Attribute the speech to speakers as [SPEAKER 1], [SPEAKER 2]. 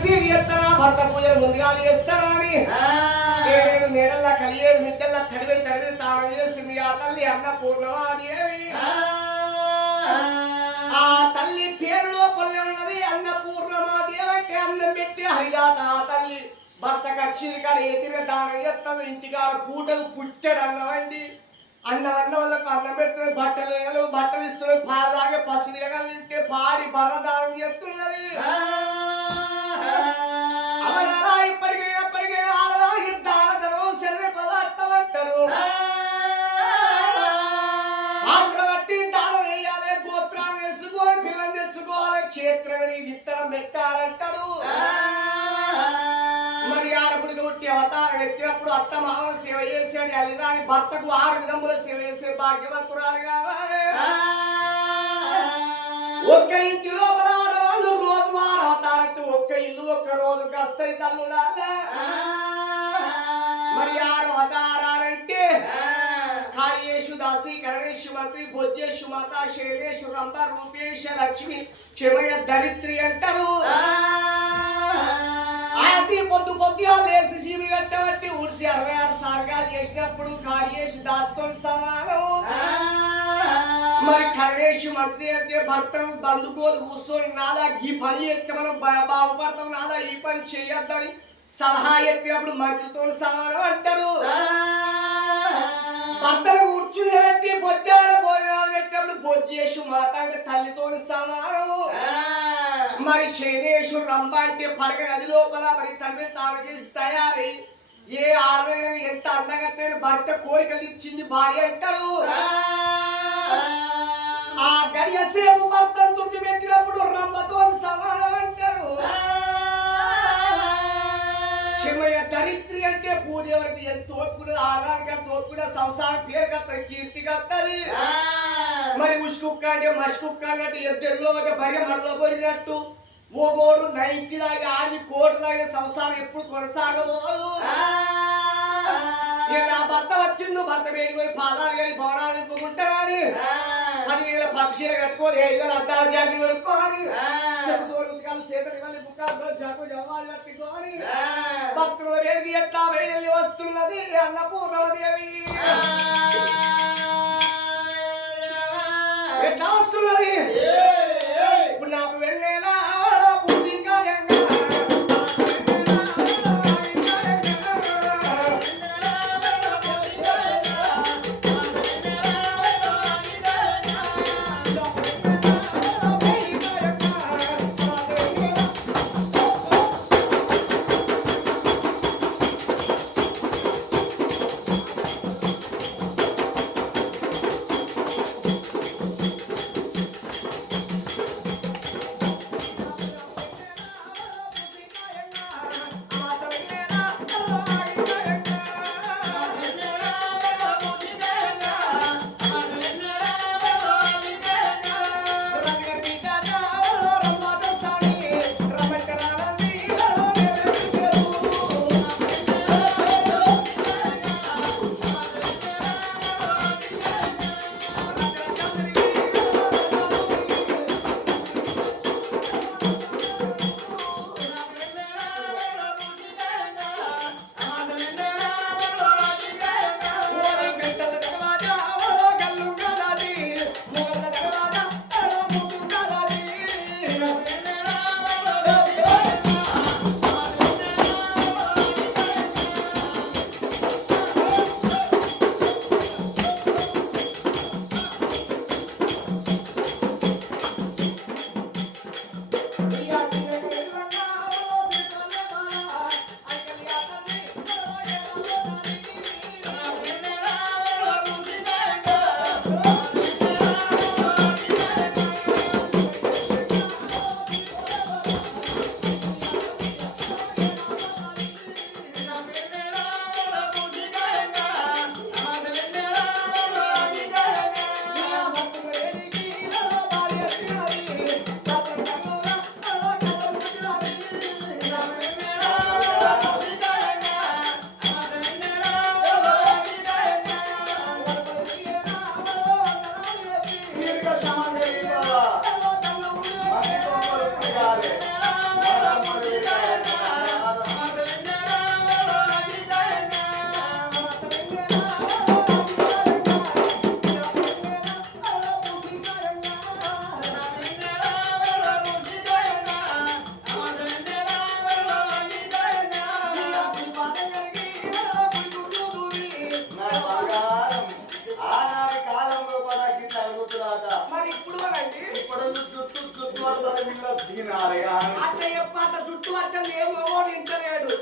[SPEAKER 1] సీరి ఎత్తనా భర్త పూజలు ముందుగా ఏడేడు నీడల్లా కలియేడు నిద్దల్లా తడిబెడి తడిబెడి తాను చేసింది ఆ తల్లి అన్న ఆ. తల్లి పేరు లోపల ఉన్నది అంటే అన్నం పెట్టి హరిదాత ఆ తల్లి. భర్త కచ్చిరి కాడ ఎతిన దాని ఎత్తను ఇంటికాడ పూటలు పుట్టాడు అన్నం అన్న వాళ్ళకి అన్నం పెడుతున్నది బట్టలు వేయగలవు బట్టలు ఇస్తున్నది పాలు తాగే పసి తిరగలింటే పాడి బర్ర దానం చేస్తున్నది పుట్టి అవతారం ఎత్తినప్పుడు అత్త మామ సేవ చేసేది అలిదాని భర్తకు ఆరు విధముల సేవ చేసే భాగ్యవంతురాలు కావాలి. ఒక్క ఇంటి లోపల ఆడవాళ్ళు రోజు వారు అవతారంతో ఒక్క ఇల్లు ఒక్క రోజు కస్తాయి తల్లులాలే మరి ఆరు అవతారాలంటే కార్యేషు దాసి కరణేషు మంత్రి భోజ్యేషు మాత శైలేషు రంభ రూపేష లక్ష్మి క్షమయ దరిత్రి అంటారు. ఊడ్చి అరవై ఆరు సార్గా చేసినప్పుడు కార్యేషు దాసుతో సమానము మరి కరణేషు మంత్రి అంటే భర్తను బంధుకోలు కూర్చొని నాదా ఈ పని చేస్తే మనం బాగుపడతాం నాదా ఈ పని చేయొద్దని సలహా చెప్పినప్పుడు మంత్రితో సమానం అంటారు. భర్తను కూర్చుండబెట్టి బొజ్జాల భోజనాలు పెట్టినప్పుడు బొజ్జేషు మాత అంటే తల్లితో సమానం మరి శనేషు రంభ అంటే పడక నది లోపల మరి తండ్రి తాను చేసి తయారై ఏ ఆడదైనా ఎంత అందంగా భర్త కోరికలు ఇచ్చింది భార్య అంటారు. ఆ. గడియ సేపు భర్త తుర్చి పెట్టినప్పుడు రంభతో సమానం అంటారు. క్షమయ దరిద్రి అంటే భూదేవుడికి ఎంత తోపుకుని ఆడదానికి ఎంత తోపుకునే సంసారం పేరు కత్తది కీర్తి కత్తది. మరి ఉష్కుక్క అంటే మష్కుక్క అంటే ఎద్దెడులో ఒక భార్య మడలో పోరినట్టు ఓగోడు నైన్కి దాకా ఆని దాకా సంసారం ఎప్పుడు కొనసాగబోదు నా భర్త వచ్చిండు భర్త వేడి పోయి పాదాలు కానీ భవనాలు నింపుకుంటారా అని పదివేల పక్షులు కట్టుకొని ఐదు వేల అద్దాల జాతి చెప్పుతోడు ఉతకాలు చేతులు బుక్కాలు భక్తుల వేడికి ఎట్లా వెళ్ళి వస్తున్నది అన్నపూర్ణదేవి. వస్తుంది దీని
[SPEAKER 2] ఆలయ అట్లా చెప్ప అంత చుట్టూ అట్ట లేమో
[SPEAKER 1] వింటలేడు